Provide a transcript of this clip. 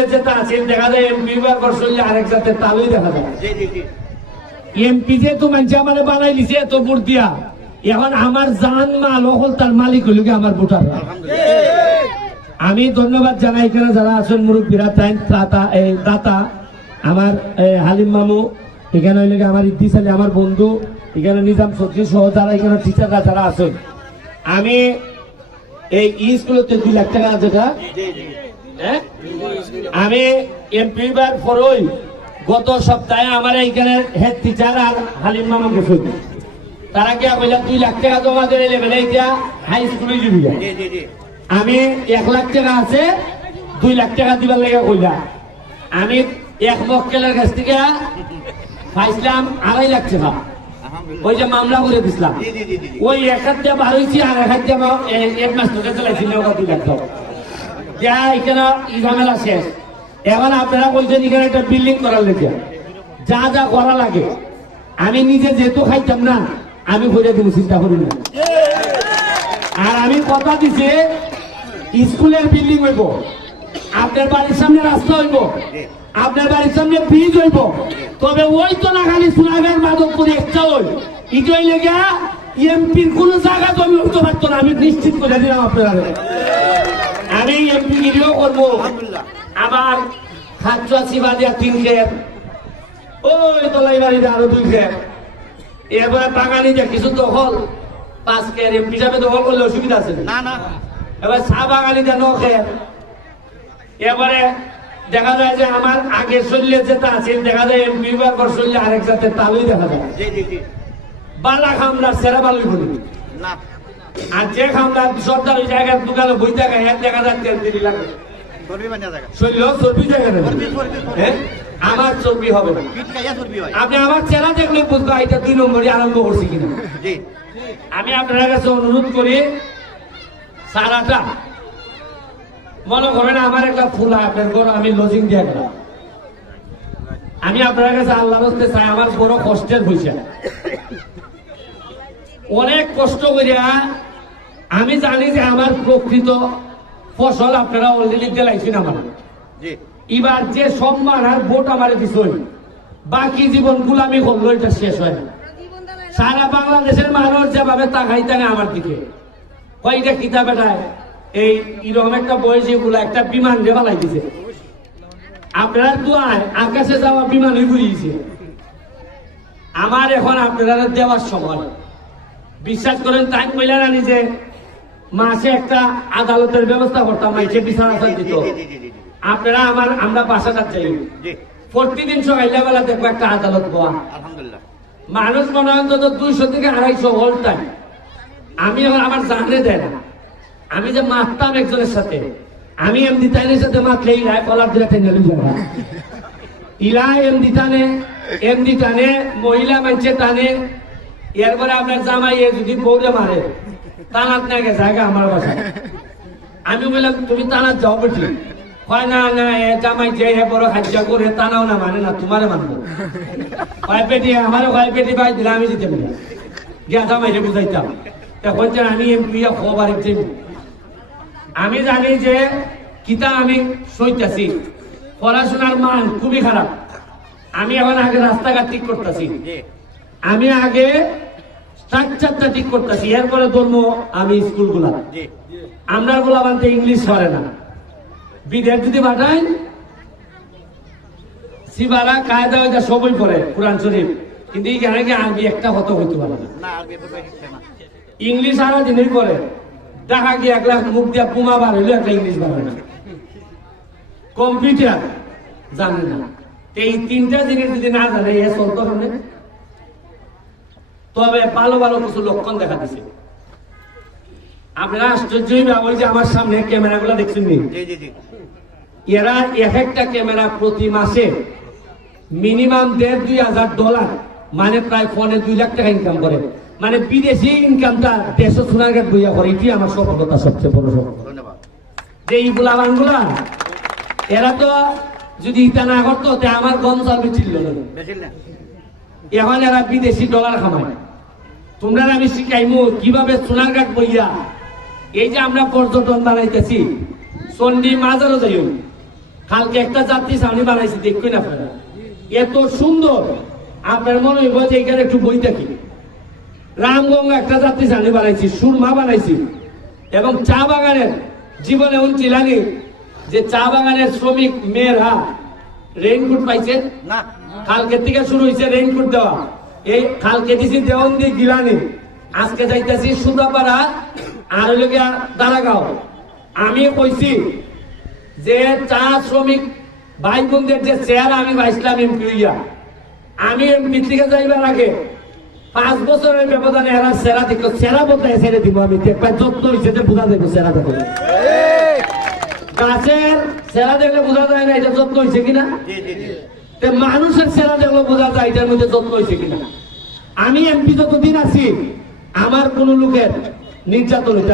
আছে দেখা যায় এমপি আরেক জাতের তালুই দেখা যায়। এমপি যে তো মানুষ আমার বানাই দিছে এত ভোট দিয়া এখন আমার জান মাল অকল তার মালিক হইল আমার ভোটার? আমি ধন্যবাদ জানাই এখানে যারা আছেন মুরব্বীরা তাই দাতা আমার হালিম মামু এখানে হইলে আমার ইদ্দিস আলী আমার বন্ধু এখানে নিজাম সত্যি সহ যারা এখানে টিচাররা যারা আছেন। আমি এই স্কুলতে দুই লাখ টাকা যেটা হ্যাঁ? আমি এমপি বার পরই গত সপ্তাহে আমার এইখানে হেড টিচার আর হালিম মামা গেছিল তারা কি কইলা দুই লাখ টাকা জমা করে লেভেলে এতিয়া হাই স্কুলে দিবি। আমি এক লাখ টাকা আছে দুই লাখ টাকা দিবার লাগে কইলা আমি এক মক্কেলের কাছ থেকে পাইছিলাম আড়াই লাখ টাকা। ওই যে মামলা করে দিছিলাম। ওই এক হাত দিয়ে বার হয়েছি আর এক হাত দিয়ে এক মাস ধরে চালাইছিল ওটা দুই লাখ টাকা। যা এখানে ঝামেলা শেষ। এখন আপনারা বলছেন এখানে একটা বিল্ডিং করার লেগে। যা যা করা লাগে। আমি নিজে যেহেতু খাইতাম না, আমি ঘুরে দিব, চিন্তা করি না। আর আমি কথা দিছি, স্কুলের বিল্ডিং হইব। আপনার বাড়ির সামনে রাস্তা হইব। আপনার বাড়ির সামনে ব্রিজ হইব। তবে ওই তো না খালি সুনাগের মাদক করে একটা ওই। ইটই লেগে এমপির কোন জায়গা জমি হইতে পারতো না। আমি নিশ্চিত করে দিলাম আপনারা। আমি এমপি গিরিও করব। আবার খাচ্চা সিবা দিয়া তিন খের ওই তলাই বাড়িতে আরও দুই খের এরপরে বাঙালি যে কিছু দখল পাঁচ খের এমপি হিসাবে দখল করলে অসুবিধা আছে? না না। এবার চা বাঙালি যে ন খের এবারে দেখা যায় যে আমার আগে শরীরে যেটা আছে দেখা যায় এমপি বার শরীরে আরেক জাতের তালুই দেখা যায়। বালা খামলার সেরা বালুই বলি। আর যে খামলার সর্দার ওই জায়গার দোকানে বই থাকে এক দেখা যায় তেল দিলি লাগে। শরীর চর্বি জায়গা হ্যাঁ? আমার চর্বি হবে না। পিঠ খাইয়া চর্বি আপনি আমার চেনা দেখলে বুঝব এটা দুই নম্বরই আরম্ভ করছি কিনা। আমি আপনার কাছে অনুরোধ করি সারাটা মনে করেন আমার একটা ফুল আপনার ঘর আমি লজিং দিয়ে গেলাম। আমি আপনার কাছে চাই আমার বড় কষ্টের হয়েছে অনেক কষ্ট করিয়া আমি জানি যে আমার প্রকৃত ফসল আপনারা অলরেডি দিলাইছেন আমার। এবার যে সম্মান আর ভোট আমার বিষয় বাকি জীবন গুলামি করল এটা শেষ হয় না। সারা বাংলাদেশের মানুষ যেভাবে তাকাই থাকে আমার দিকে। কয়টা কিতাব এটায় এই এরকম একটা বয়সী গুলা একটা বিমান রে বালাই দিছে। আপনারা দোয়ায় আকাশে যাওয়া বিমানই ঘুরিয়েছে। আমার এখন আপনারা দেওয়ার সময়। বিশ্বাস করেন তাই কইলা রানি যে মাসে একটা আদালতের ব্যবস্থা করতাম মাইছে বিচার আচার দিত। আপনারা আমার আমরা বাসাটা চাই জি প্রতিদিন সকালে বেলা দেখব একটা আদালত আলহামদুলিল্লাহ। মানুষ মনে হয় অন্তত দুইশো থেকে আড়াইশো হল টাইম আমি আমার জানলে দেয় না। আমি যে মারতাম একজনের সাথে আমি এমনি তাইনের সাথে মারলে ইলায় কলার দিলে টেনে ইলা এমনি টানে এমনি টানে মহিলা মানছে টানে এরপরে আপনার জামাই যদি বউরে মারে টানাত না গেছে আগে আমার বাসা। আমি বললাম তুমি টানাত যাও বেটি হয় না না এ জামাই যে হে বড় খাদ্য করে টানাও না মানে না তোমারে মানবো। কয় পেটি আমারও কয় পেটি পাই দিলে আমি দিতে পারি। গিয়া জামাইরে বুঝাইতাম। এখন যে আমি এমপি খবর আমি জানি যে কিতা আমি সইতাছি। পড়াশোনার মান খুবই খারাপ। আমি এখন আগে রাস্তাঘাট ঠিক করতেছি। আমি আগে স্ট্রাকচারটা ঠিক করতেছি। এরপরে ধর্ম আমি স্কুলগুলা আমরা গুলা বানতে ইংলিশ পারে না। বিদেশ যদি পাঠাই সিবারা কায়দা ওইটা সবই পড়ে কোরআন শরীফ। কিন্তু এখানে কি আরবি একটা কত হইতে পারে না? না আর বেপর শিখছে ইংলিশ আরও জিনিস পড়ে। দেখা গিয়ে মুখ দিয়া পুমা বার হইল একটা ইংলিশ বার না। কম্পিউটার জানে না। এই তিনটা জিনিস যদি না জানে এ চলতো তবে ভালো ভালো কিছু লক্ষণ দেখা দিছে। আপনারা আশ্চর্যই ব্যাপার যে আমার সামনে ক্যামেরাগুলো দেখছেন নি? জি জি জি। এরা এক একটা ক্যামেরা প্রতি মাসে মিনিমাম দেড় দুই হাজার ডলার মানে প্রায় ফোনে দুই লাখ টাকা ইনকাম করে। মানে বিদেশি ইনকামটা দেশে সোনারঘাট বইয়া করে এটি আমার সফলতা সবচেয়ে বড় সফলতা। ধন্যবাদ। যে ইগুলা বানগুলা এরা তো যদি ইটা না করতো তে আমার গম চাল ছিল না? এখন এরা বিদেশি ডলার খামায়। তোমরা আমি শিখাইমু কীভাবে সোনারঘাট বইয়া, এই যে আমরা পর্যটন বানাইতেছি, চন্ডী মাজারও যাইও। কালকে একটা যাত্রী সামনে বানাইছি দেখবেন আপনারা। এত সুন্দর। আপনার মনে হইব যে এখানে একটু বই দেখি। রামগঙ্গা একটা যাত্রী সামনে বানাইছি, সুরমা বানাইছি। এবং চা বাগানের জীবনে উনটি লাগে যে চা বাগানের শ্রমিক মেয়েরা রেইনকোট পাইছে? না। কালকে থেকে শুরু হয়েছে রেইনকোট দেওয়া। এই কালকে দিছি দেওয়ন্দি গিলানি। আজকে যাইতেছি সুদাপাড়া আর হইল গিয়া দারাগাঁও আমি কইছি যে চা শ্রমিক ভাই বোনদের যে চেয়ার আমি পাইছিলাম এমপি হইয়া। আমি এমপি থেকে যাইবার আগে পাঁচ বছরের ব্যবধানে এরা সেরা দেখো সেরা বদলায় ছেড়ে দিব আমি। দেখবা যত্ন হয়েছে যে বোঝা দেখো সেরা দেখো গাছের সেরা দেখলে বোঝা যায় না এটা যত্ন হয়েছে কিনা? মানুষের সেরা দেখল বোঝা যায় এটার মধ্যে যত্ন হয়েছে কিনা। আমি এমপি যতদিন আছি, আমার কোন লোকের নির্যাতন হইতে